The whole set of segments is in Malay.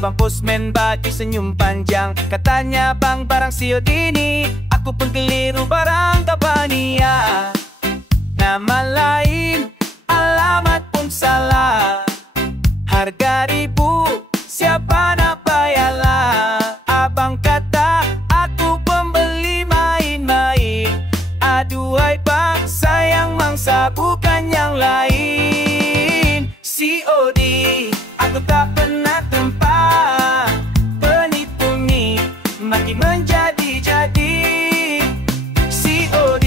Abang postman bagi senyum panjang, katanya bang barang COD ni. Aku pun keliru barang Tabania, nama lain, alamat pun salah. Harga ribu, siapa nak bayarlah. Abang kata aku pembeli main-main. Aduhai bang, sayang mangsa bukan yang lain. COD, aku tak pernah tempat penipu ni makin menjadi-jadi. COD,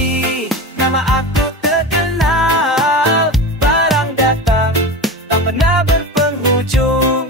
nama aku terkenal. Barang datang, tak pernah berpenghujung.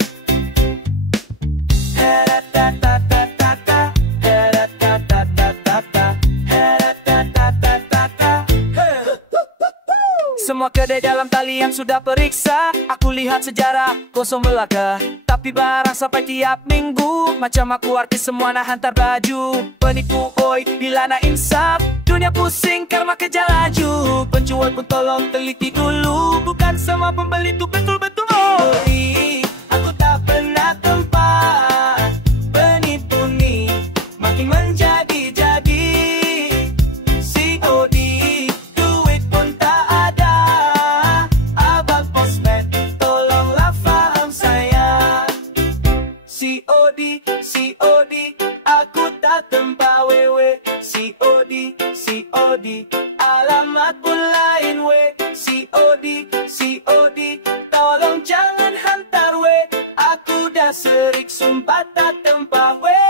Semua kedai dalam talian sudah periksa. Aku lihat sejarah kosong belaka, tapi barang sampai tiap minggu. Macam aku artis semua nak hantar baju. Penipu oi, bila nak insaf. Dunia pusing karena kerja laju. Penjual pun tolong teliti dulu. Bukan semua pembeli tu betul-betul oi. Aku tak pernah tempat penipu ni makin menjadi-jadi. COD, duit pun tak ada. Abang postman, tolonglah faham saya. COD, COD, aku tak tempat wewe. COD, COD, alamat pun lain we. COD, COD, tolong jangan hantar we. Aku dah serik sumpah tak tempat we.